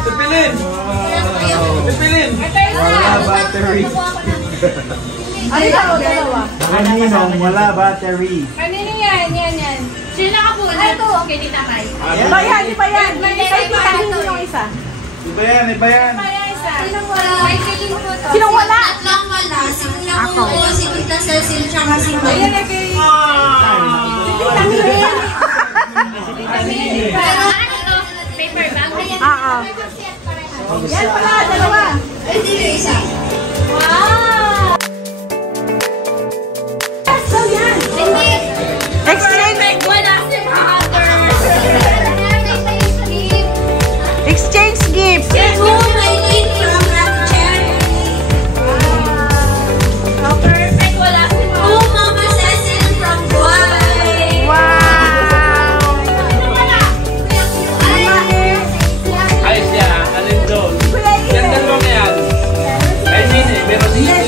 Pipilin! Pipilin! Wala battery. Kaninong wala battery. Kanino yan? Yan. Sino nakapunan? Ay, ito. Okay, dita kay. Iba yan. Yung isa. Iba yan. Sinong wala? Sinong wala? Tatlong wala. Si Kuya Kuko, si Tita Cecil, tsaka si Mike. Ayan na kay... Si Tita Miriam. Pero ano to? Paper bag? Oo. Yan pala, dalawa. Ay, sino isa? Wow! So yan. Exchange. Wala si Mother. Exchange gift. Ayos yan. Alin doon? Yan dalawang yan. Ay, hindi. Meron din.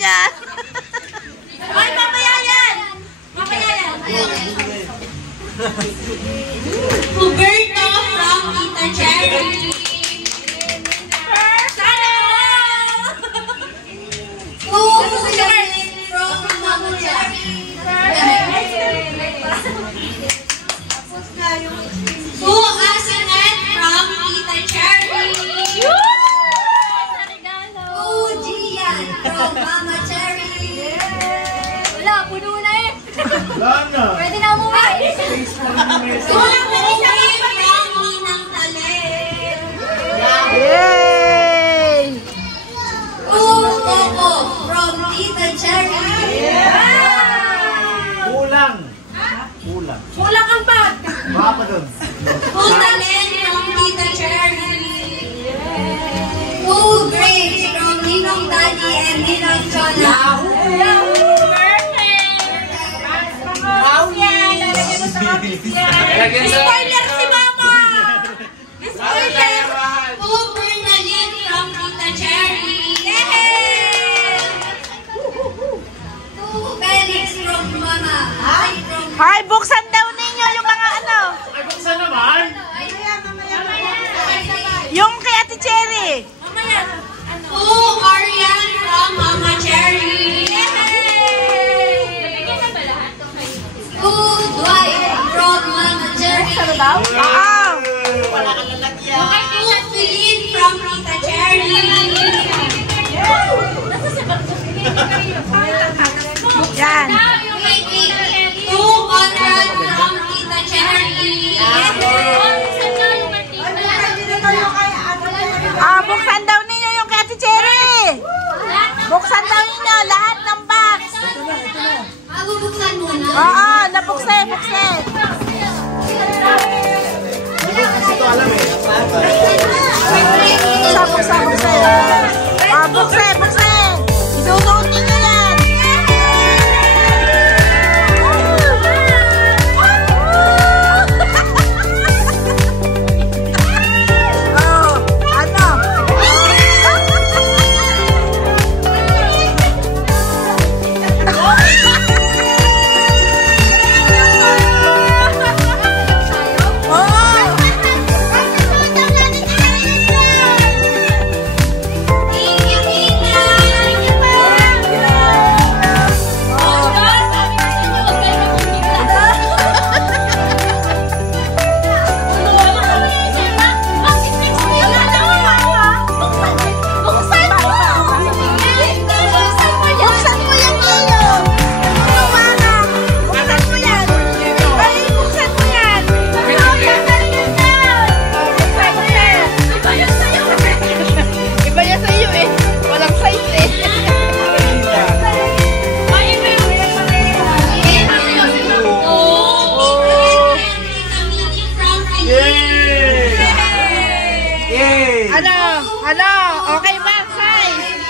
dyan. Ay, mamaya yan! Mamaya yan! Huberto from Tita Cherry. Sana all! From Mama Cherry. Asinet from Tita Cherry. Gian from Mama Cherry. Wala, puno na eh. Wala na. Pwede na umuwi. Wala po rin sa Mami ng Talit. Yay! Coco from Tita Cherry. Kulang. Kulang. Kulang ang bag. Baka pa dun. Talit from Tita Cherry. Grapes from Ninong Daddy and Ninong Chola. Lagyan sa... Spoiler si Mama! Spoiler! Bernalyn from Tita Cherry. Felix from Mama. Hi, buksan daw ninyo yung mga ano. Ay, buksan naman. Yung kay Ate Cherry. Arian from Mama Cherry. Dwight from Mama Cherry. Oo. Philin from Tita Cherry. Yan. Conrad from Tita Cherry. Buksan daw ninyo yung kay Ate Cherry. Buksan daw ninyo lahat ng box. Bubuksan muna. Oo, nabuksan, buksan. Hindi ko kasi ito alam eh. Buksan. Buksan. Idudong ninyo yan. Oh, ano? Ano? Okay ba, size?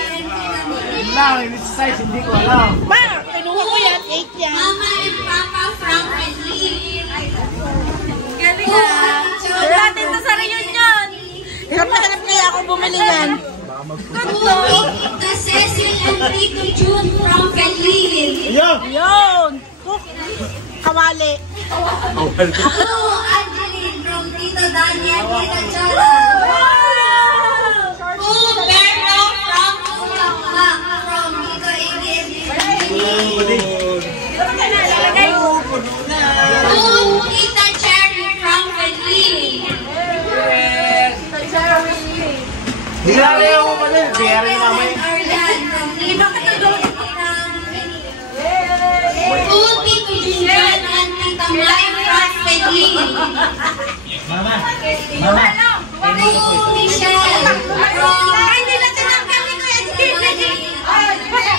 Yun lang, yung size hindi ko alam. Ma, kinuha ko yan, 8 yan. Mama and Papa from Medellin. Galing ah. Natin to sa reunion. Hirap na kaya ako bumili yan. Tita Cecil and Tito June from Medellin. Ayun! Yun. Kawali. Angeline from Tito Danny and Tita Chola. Berto from Mama from Tito Iggy and Tita Cherry from Medellin. Hilali ako pa din. Kaya rin mamay. Tito Julian and Tita Mai from Medellin. Mama. Michelle from... Hindi na tinanggalin ko yan.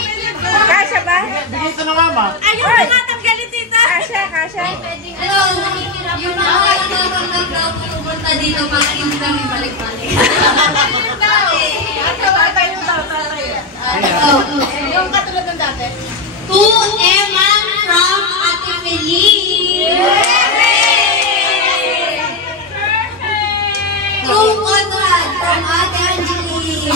Kasha ba? Bigay ito na mama. Ayun, tinatanggalin tita. Kasha. Hello, yung mga itatanggap daw pupunta dito pag hindi kami balik-balik. Yung katulad ng dati. To Emma from Ate Feline. To Conrad from Ate Angeline.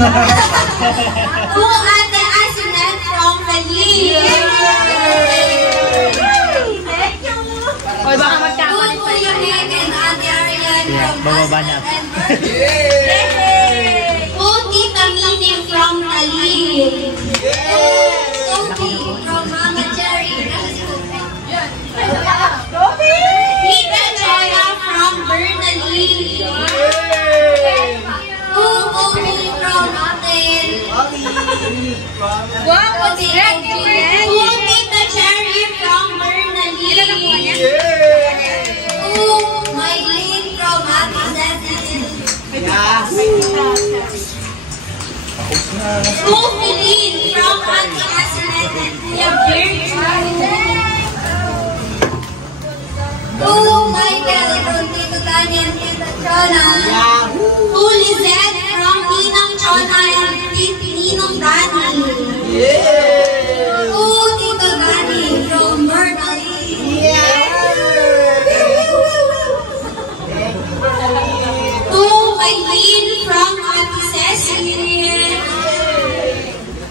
To Ate Asinet from Talim. Thank you. Oy, baka magkakalit To Unique and Ate Arian from bababa na. To Tita Mini from Talim. Sophie from Mama Cherry. Tita Joya from Bernalyn. To Omi from Atin. Wow, thank you. To Tita Cherry from Bernalyn. To Mylene from Ate Cecil. To Feline from Ate Asinet and Kuya Bird. To Michael from Tito Tanya and Tita Chona. To Lizette from Ninang Chona and Ninong Dani. To Tito Dani from Bernalyn. To Mylene from Ate Cecil.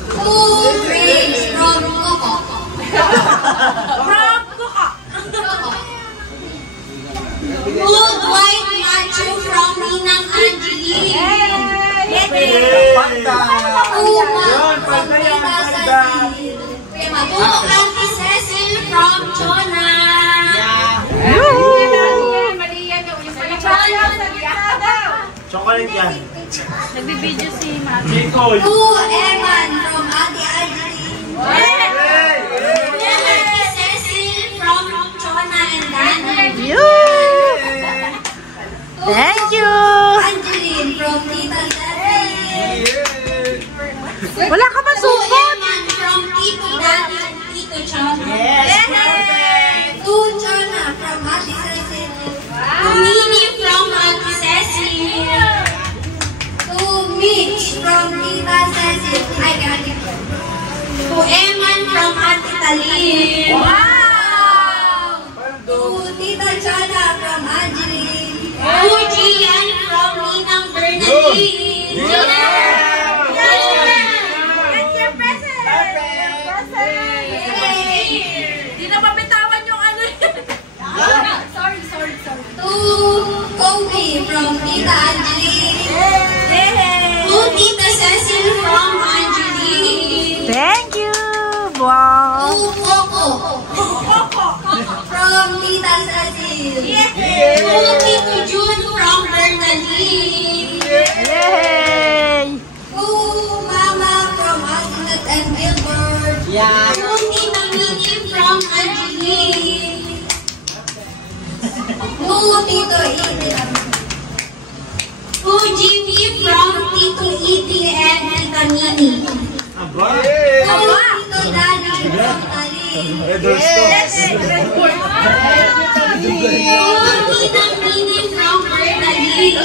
To Grace from Coco. From Kuka. To Dwight Matthew from Ninang Angeline. To Ma'am from Tita Cecil. To Ate Cecil from Chona. Chocolate yan. Nagbibideo si Mami. Jikoy. To Evan from Ate Angeline. To Ate Cecil from Chona and Dani. Thank you. Angeline from Tita Cecil. Wala ka ba To sukot? Eman from Tito Dani and Tito Chona. To Chona from Ate Cecil. To Mini from Ate Cecil. To Mitch from Tita Cecil. I got it. To Eman from Ate Talim. Wow! To Tita Chona from Angeline. To Gian from Ninang Bernalyn. That's your present! Di na pabitawan yung ano yun. Sorry. To Kobe from Tita Angeline. To Tita Cecil from Angeline. Thank you! Wow! To Coco from Tita Cecil. To Tito June from Bernalyn. Yay! To Mama from Asinet and Wilbur. To Tita Mini from Angeline. To Tito Iti. To Jimmy from Tito Iti and Tita Mini. Aba. To Tito Dani from Talim. To Tita Mini from Bernalyn.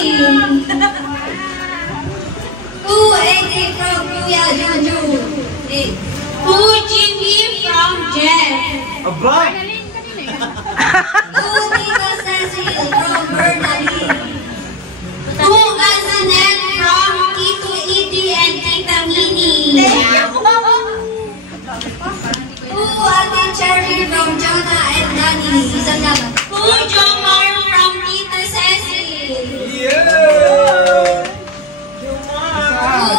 To Eddie from Kuya Juju. To Jimmy from Jeff. Aba. To Tita Cecil from Bernalyn. To Azanet from Tito Iti and Tita Mini. To Ate Cherry from Jonah and Dani. To Jomar from Tita Cecil. To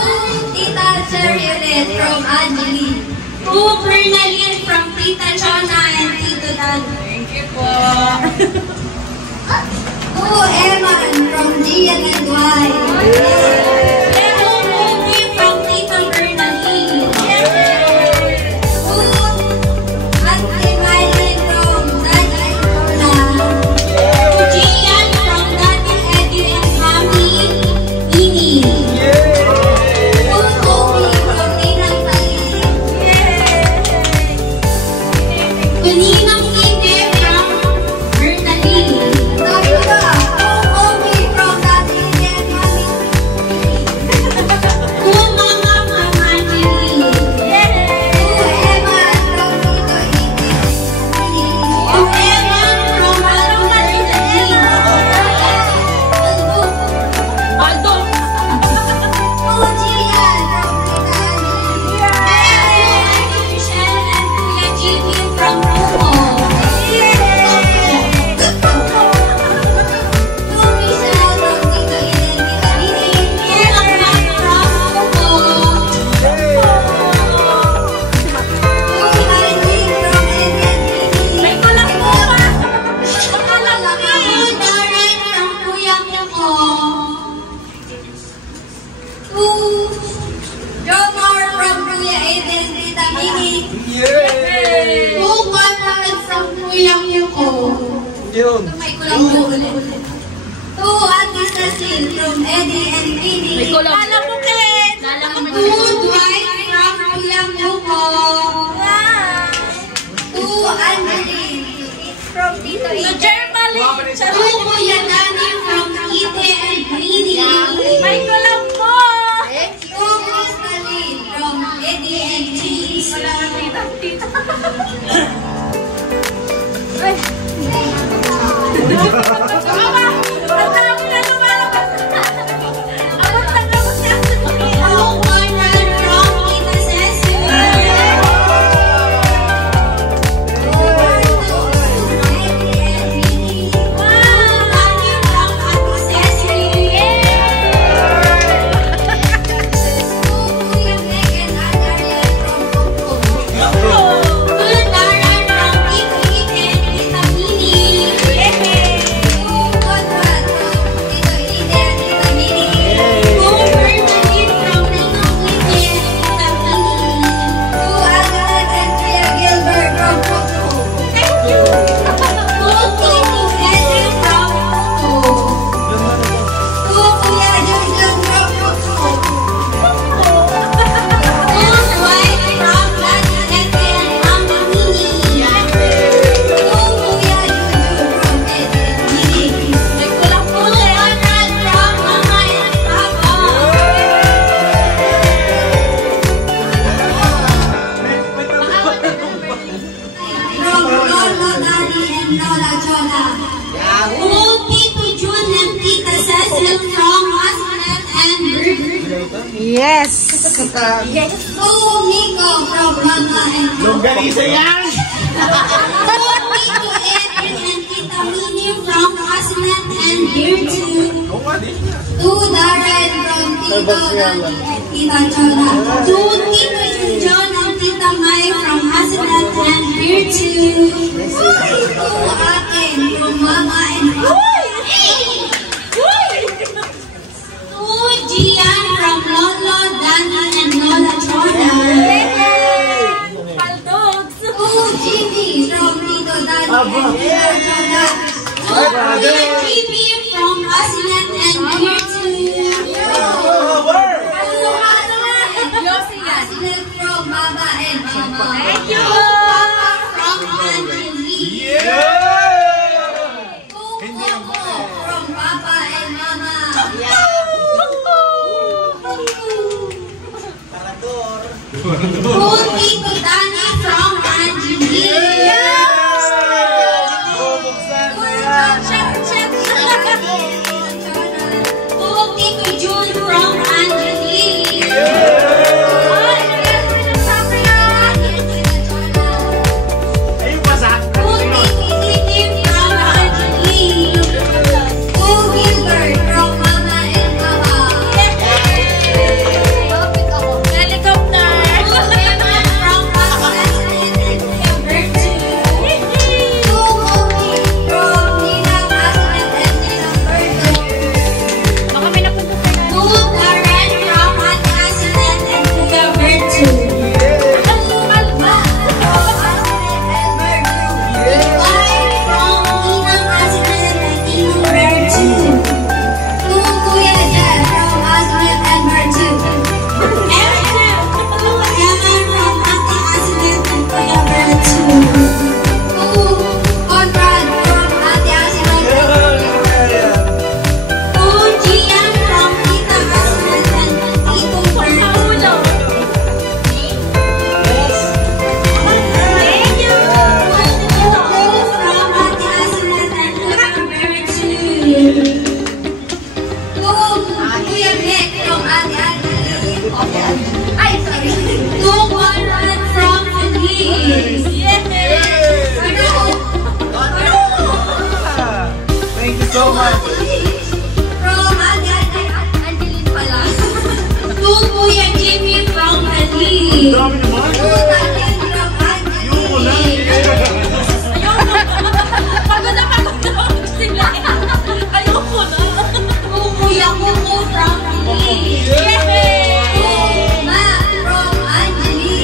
Tita Cherry ulit from Angeline. To Bernalyn from Tita Chona and Tito Dan. Thank you po. To Eman from Gian and Dwight. To Moby from Tita Bernalyn. To Ate Mylene from Daddy and Lola. To Gian from Daddy Eddie and Mami Ini. To Kobe from Ninang Talim. To Ninang Ite from Bernalyn. To Kobe from Daddy and Mami Yun. To Ate Cecil from Eddie and Vinny. Lala Bukit. To Dwight from Kulang Luko. To Angeline from Tito To Ite. Germany. To Kuya Dani from Ite and Vinny. May kulang po. To Crystalline from Eddie and Cheese. Wala na tita. Yes. Oh, Nico from Mama and Longganisa yan! Oh, Nico, Edwin and Tita Minnie from Asmat and Virtue. To Darren from Tito Dani and Tita Chona. To Tito Junjon and Tita Mai from Asmat and Virtue. To Akin from Mama and To Gian from Lolo, Dani and Lola Chona. To Jimmy from Tito Dani and Tita Chona. To Jimmy from Asmat and Virtue. Asmat from Baba and Mama. Thank you. Papa from Angelique. To Coco from Papa and Mama. To Tito Dani from Angelique. To Tito Jun from Angelique. Ayun pa sa To Tito Titi from Angelique. To Gilbert from Mama and Papa. Helicopter. To Eman from Papa and Virtue. To Momi from Ninang Asmat and Ninang Berto. Baka may napunta tayo. To Karen from Ate Asmat and Kuya Virtue. To Alma from Asmat and Virtue. To Ay from Ninang Asmat and Ninang Virtue. To Kuya Jan from Asmat and Virtue. To Yaman from Ate Asmat and Kuya Virtue. To Conrad from Ate Asmat and Kuya Virtue. To Gian from Tita Asmat and Tito Virtue. Thank you. From Ate Asmat and Kuya Virtue. To Kuya Nick from Ate Adeline. Ay, sorry. To Conrad from Feliz. Ano? Thank you so much. From Ate Adeline pala. To Kuya Jimmy from Feliz. Dami naman. To Tatin from Adeline. Pagod na sila. Ayoko na. To Kuya Kuko from Feliz. To Matt from Angeline.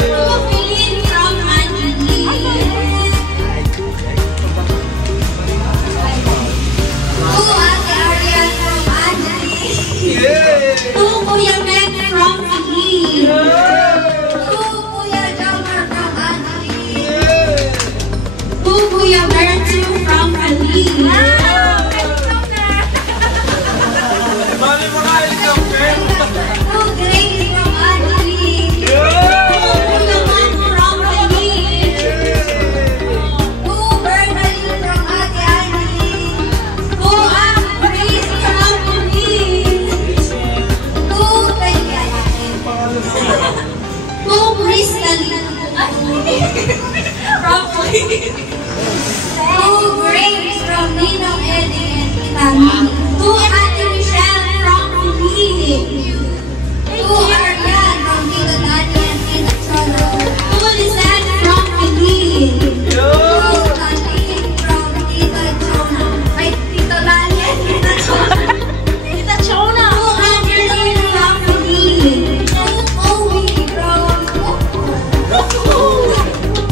To Philin from Angeline. Artu from Belize. Two Grace from Adelaide. Two Laman from Belize. Two Beverly from Adelaide. Two Grace from Belize. Two Crystal from Belize. Two Grace from Ninong Eddie and Itami. Two Ate Michelle from Belize. Two Ariane from Tito Dani and Tito Cholo. Two Lizette from Belize. Two Katin from Tito Chona. Ay, Tito Dani and Tito Chona. Tito Chona. Two Angeline from Belize. Two Owi from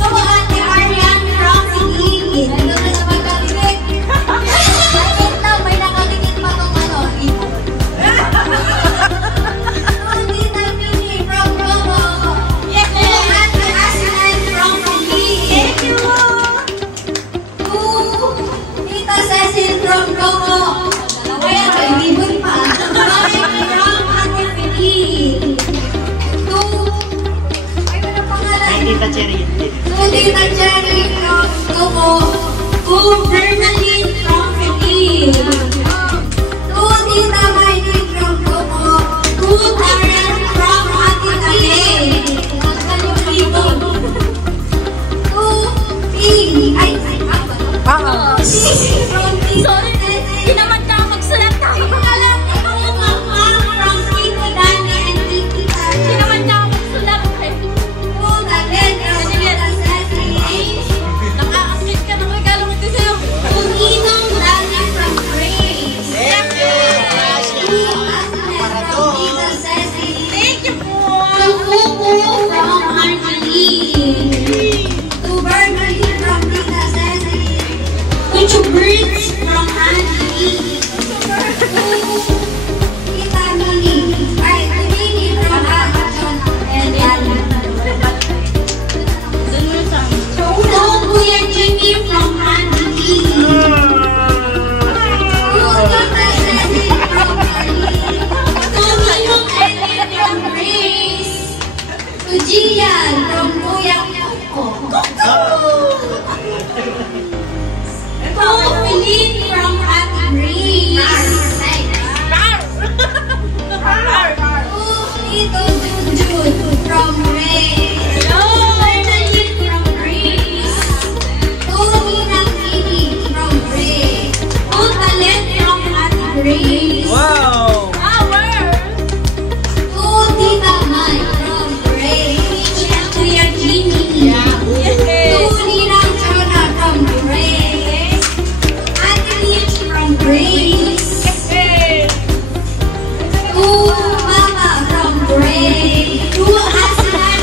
Two Ate Ariane from Belize. Ito na sa pagkaligid. Bakit daw may nakaligid pa tong ano? Tita Cherry. Tita Cherry from Togo. Two Bernalyn from Belize. Two Tita Miley from Togo. Two Karen from Ate Two Ping. Ay, from Sorry, di naman ka magsulat ka. from Tito Dani and Tito Tani. Di naman ka magsulat eh. Two Dagen from Tita Cecily. Naka-assist ka ng regalo ko sa'yo. Two Ninong Dani from Grace. Two Aslan from Tita Cecily. Thank you po. Two Kuku from Angeline. Two Beverly from Tita Cecily. Two Chubrits from Angeline. Two Tita Mini. Ay, two Mini from Agachon and Yali. Two Kuya Jimmy from Angeline. Two Tita Cecily from Belize. Two Ninong Ellie from Grace. Two Gian from Kuya Kuko. Two Feline from Ate Grace. Two Tito Junjun from Grace. Two Bernalyn from Grace. Two Ninang Nini from Grace. Two Talet from Ate Grace. Wow! Two Tita Mai from Grace. Kuya Jimmy. Two Ninang Chona from Grace. Ate Mitch from Grace. Two Mama from Grace. Two Aslan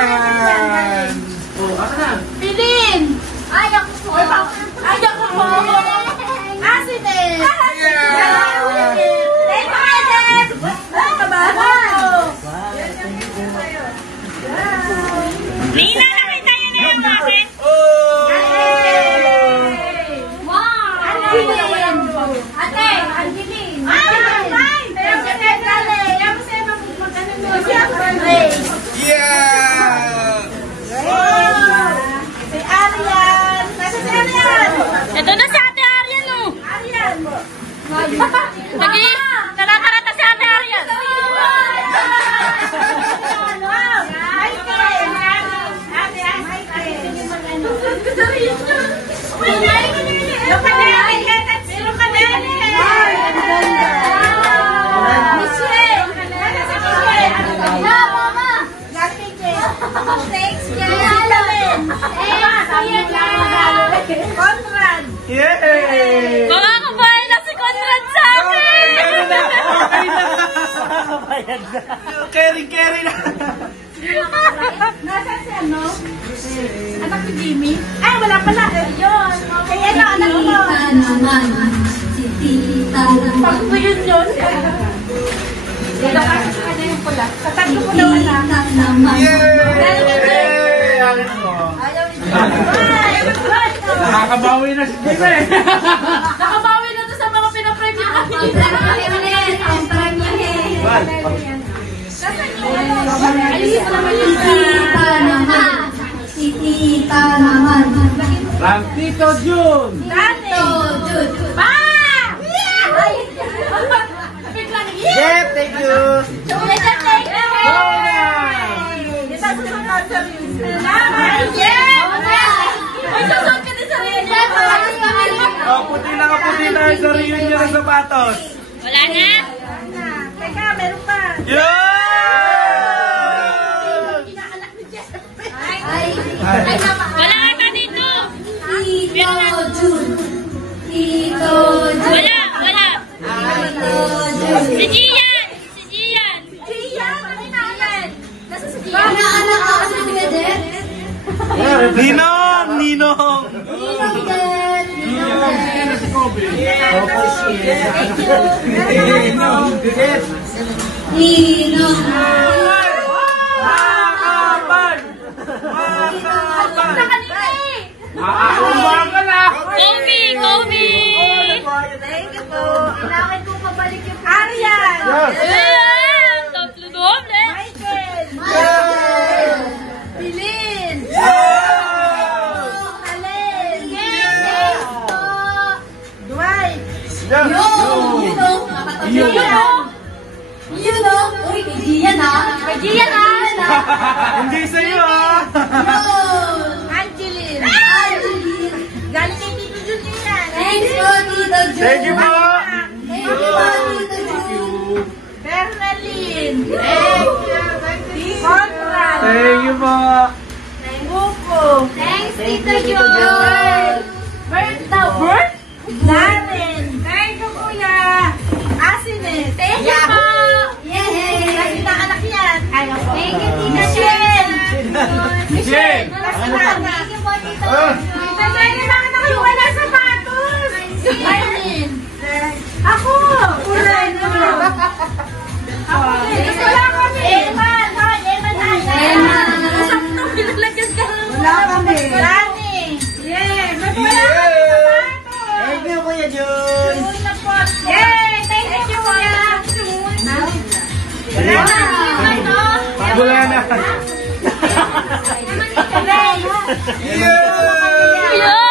Yan! Oh, ano na? Pilin! Ay, ako po! Ay, ako po! Asin eh! Yeah! Ay, pakalit! Ay, kabaho! Nina, nakita niyo na yung akin? Oh! Wow! Angelin! Ate, Angelin! Ay! Pero sa dali! Yan mo sa'yo mag-ano mo. Yeah! Si Arian! Nasa si Arian? Ito na si Ate Arian, oh! Arian! Lagi, nakakarata si Ate Arian! Conrad! Yay! Mga kabahay na si Conrad sa akin! Okay na! Carry na! Nasaan si ano? Anak ni Jimmy? Ay, wala pala. Yun. Kaya ano, anak ko. Si Tita naman. Pag ko yun yun. Dito kasi sa kanya yung pula. Sa tatlo ko daw anak. Tita naman. Yay! Ano mo? Nakakabawi na si Jim eh! Nakabawi na to sa mga pinapray niya. Ayun naman yung Tita naman. Si Tita naman. Lang Tito Jun! Dati. Pa! Biglang, Jeff, thank you! Thank you! Ito susunod sa salamat! Ay, susunod ka din sa reunion! Oh, puti na sa reunion ng sapatos! Wala na? Teka, meron pa! Yun! Inaanak ni Jess. Wala ka dito! Tito Jun. Tito Jun. Wala! Tito Jun. Si Gian! Gian! Ano inaanak? Nasa si Gian? Inaanak ako sa Tita Jet. Ninong! Ninong! Ninong Jet. Ninong Jet. Ninong. Makapan! Makakumbang ka na! Kobe! Thank you po. Kailangan ko pabalik yung Arian. Tatlo doble. Michael. Pilin. Alin. Dwight. You know. You know. Uy, kay Gian ah. Kay Gian ah. Hindi sa'yo ah! Angeline. Angeline. Galing kay Tito Jun yan. Thanks po, Tito Jun. Thank you po! Thank you po, Tito Jun. Bernalyn. Thank you. Conrad. Thank you po! Buko. Thanks, Tito Jun. Bert? Darren. Thank you, Kuya. Asine. Thank you po. Yay. Kasi naanak yan. Thank you, Tito Michelle. Michelle. Kasi naanak. Thank you po, Tito Ah. Jun. Nagkaya bakit ako yung wala sapatos? Arlene. Ako. Kulay ko. Ako din. Gusto lang kami. Eman. Eman. Sakto, pinalagyan ka. Wala kami. Rani. Yeah. Ba't wala kami sapatos? Thank you, Kuya Jun! Yay! Thank you, Kuya. Wala na. Wala na! Yay! Yeah! Yay!